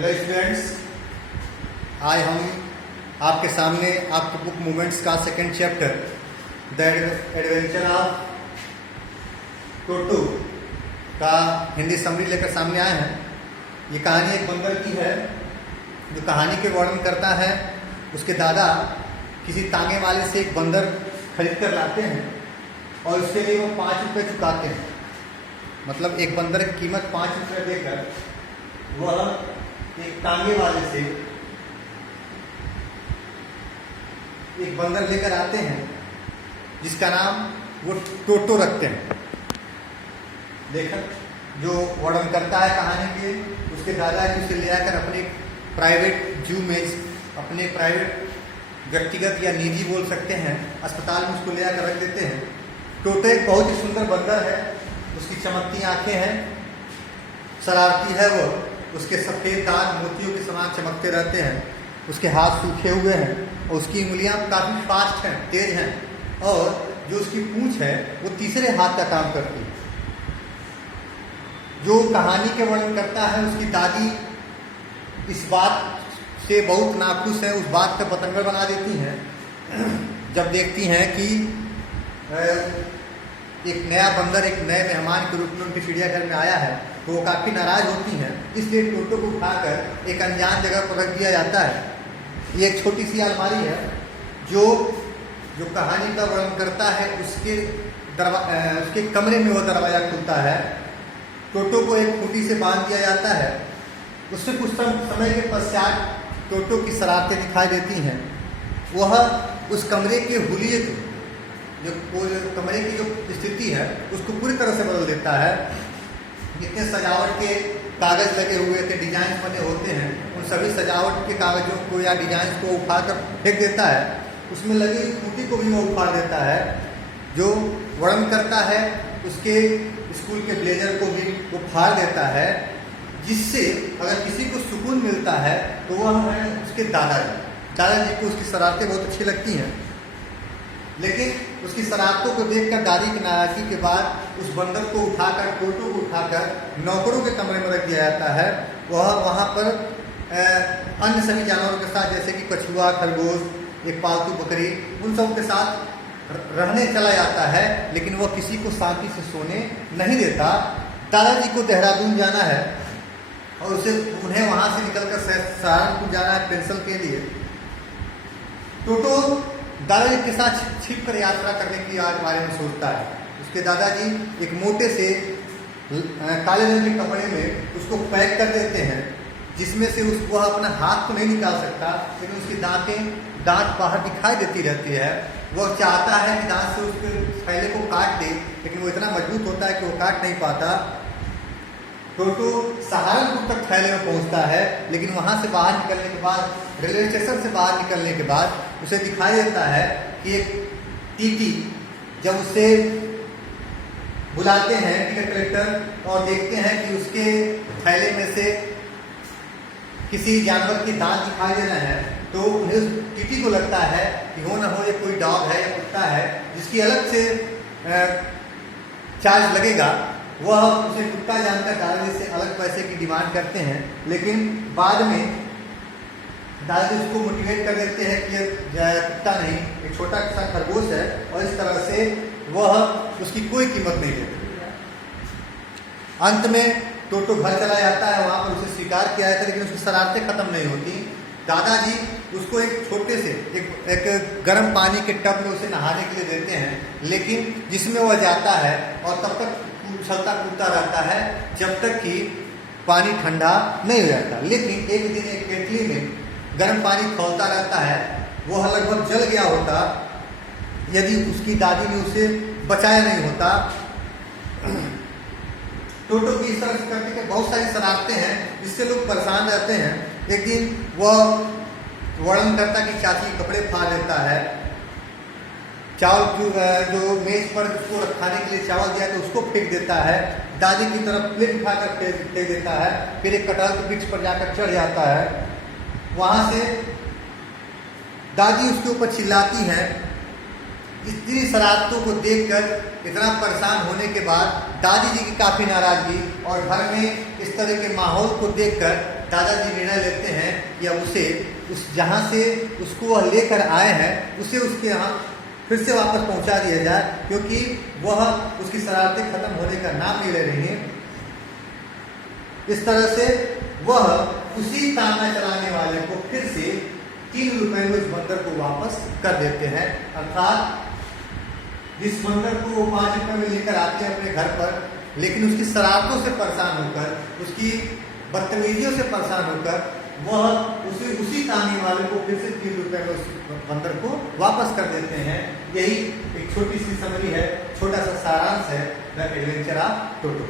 Hello students, आज हम आपके सामने आपके बुक मूवमेंट्स का second chapter the adventure of Toto का हिंदी समरी लेकर सामने आए हैं। ये कहानी एक बंदर की है जो कहानी के वर्णन करता है। उसके दादा किसी तांगे वाले से एक बंदर खरीद कर लाते हैं और उसके लिए वो 5 रुपये चुकाते हैं। मतलब एक बंदर की कीमत 5 रुपये देकर वह एक तांगे वाले से एक बंदर लेकर आते हैं जिसका नाम वो टोटो रखते हैं। लेखक जो वर्णन करता है कहानी के, उसके दादाजी उसे ले आकर अपने प्राइवेट जू में, अपने प्राइवेट व्यक्तिगत या निजी बोल सकते हैं अस्पताल में उसको ले आकर रख देते हैं। टोटो एक बहुत ही सुंदर बंदर है। उसकी चमकती आंखें हैं, शरारती है वो, उसके सफ़ेद दांत मोतियों के समान चमकते रहते हैं, उसके हाथ सूखे हुए हैं और उसकी उंगलियां काफ़ी फास्ट हैं, तेज हैं, और जो उसकी पूंछ है वो तीसरे हाथ का काम करती है। जो कहानी के वर्णन करता है, उसकी दादी इस बात से बहुत नाखुश है, उस बात का बतंगड़ बना देती हैं जब देखती हैं कि एक नया बंदर एक नए मेहमान के रूप में उनके चिड़ियाघर में आया है। तो वो काफ़ी नाराज़ होती हैं, इसलिए टोटो को उठाकर एक अनजान जगह पर रख दिया जाता है। ये एक छोटी सी अलमारी है जो कहानी का वर्णन करता है। उसके कमरे में वो दरवाज़ा खुलता है। टोटो को एक खूंटी से बांध दिया जाता है। उससे कुछ समय के पश्चात टोटो की शरारतें दिखाई देती हैं। वह उस कमरे के हुलिये को, जो कमरे की जो स्थिति है, उसको पूरी तरह से बदल देता है। जितने सजावट के कागज़ लगे हुए थे, डिजाइन बने होते हैं, उन सभी सजावट के कागज़ों को या डिजाइन को उखाड़कर फेंक देता है। उसमें लगी खूंटी को भी वो उखाड़ देता है। जो वर्णन करता है उसके स्कूल के ब्लेजर को भी वो फाड़ देता है, जिससे अगर किसी को सुकून मिलता है तो वह है उसके दादाजी को उसकी शरारतें बहुत अच्छी लगती हैं। लेकिन उसकी शरारतों को देखकर दादी की नाराज़गी के बाद उस बंदर को उठाकर, टोटो को उठाकर नौकरों के कमरे में रख दिया जाता है। वह वहाँ पर अन्य सभी जानवरों के साथ, जैसे कि कछुआ, खरगोश, एक पालतू बकरी, उन सब के साथ रहने चला जाता है। लेकिन वह किसी को शांति से सोने नहीं देता। दादाजी को देहरादून जाना है और उन्हें वहाँ से निकलकर सहारनपुर जाना है पेंशन के लिए। टोटो दादाजी के साथ छिप कर यात्रा करने की बारे में सोचता है। उसके दादाजी एक मोटे से काले रंग के कपड़े में उसको पैक कर देते हैं, जिसमें से उसको अपना हाथ तो नहीं निकाल सकता, लेकिन उसकी दांत बाहर दिखाई देती रहती है। वह चाहता है कि दांत से उसके थैले को काट दे, लेकिन वो इतना मजबूत होता है कि वो काट नहीं पाता। टोटो सहारनपुर तक थैले में पहुंचता है, लेकिन वहां से बाहर निकलने के बाद, रेलवे स्टेशन से बाहर निकलने के बाद उसे दिखाई देता है कि एक टीटी जब उसे बुलाते हैं टिकट कलेक्टर और देखते हैं कि उसके थैले में से किसी जानवर की दांत दिखाई दे रहे हैं, तो उन्हें उस टीटी को लगता है कि हो न हो ये कोई डॉग है या कुत्ता है जिसकी अलग से चार्ज लगेगा। वह उसे कुत्ता जानकर दादाजी से अलग पैसे की डिमांड करते हैं, लेकिन बाद में दादाजी उसको मोटिवेट कर देते हैं कि यह कुत्ता नहीं, एक छोटा सा खरगोश है, और इस तरह से वह उसकी कोई कीमत नहीं देते। अंत में टोटो घर चला जाता है। वहाँ पर उसे स्वीकार किया जाता है, लेकिन उसकी शरारतें खत्म नहीं होती। दादाजी उसको एक छोटे से एक गर्म पानी के टब में उसे नहाने के लिए देते हैं, लेकिन जिसमें वह जाता है और तब तक उछलता कूदता रहता है जब तक कि पानी ठंडा नहीं हो जाता। लेकिन एक दिन एक केतली में गर्म पानी खौलता रहता है। वह लगभग जल गया होता यदि उसकी दादी ने उसे बचाया नहीं होता। टोटो की इस तरह से करके के बहुत सारी शरारतें हैं जिससे लोग परेशान रहते हैं। एक दिन वह वर्णन करता कि चाची कपड़े फाड़ देता है, चावल जो मेज पर उसको खाने के लिए चावल दिया तो उसको फेंक देता है, दादी की तरफ प्लेट उठाकर फेंक देता है, फिर एक कटहल के वृक्ष पर जाकर चढ़ जाता है। वहाँ से दादी उसके ऊपर चिल्लाती हैं। इतनी शरारतों को देखकर, इतना परेशान होने के बाद दादी जी की काफ़ी नाराज़गी और घर में इस तरह के माहौल को देखकर दादाजी निर्णय लेते हैं कि अब उसे उस जहाँ से उसको वह लेकर आए हैं उसे उसके यहाँ फिर से वापस पहुँचा दिया जाए, क्योंकि वह उसकी शरारतें खत्म होने का नाम नहीं ले रही हैं। इस तरह से वह उसी ताना चलाने वाले को फिर से 3 रुपए में उस बंदर को वापस कर देते हैं। अर्थात जिस बंदर को वो 5 रुपए में लेकर आते हैं अपने घर पर, लेकिन उसकी शरारतों से परेशान होकर, उसकी बदतमीजियों से परेशान होकर वह उसी ताने वाले को फिर से 3 रुपए में उस बंदर को वापस कर देते हैं। यही एक छोटी सी समरी है, छोटा सा सारांश है द एडवेंचर ऑफ टोटो।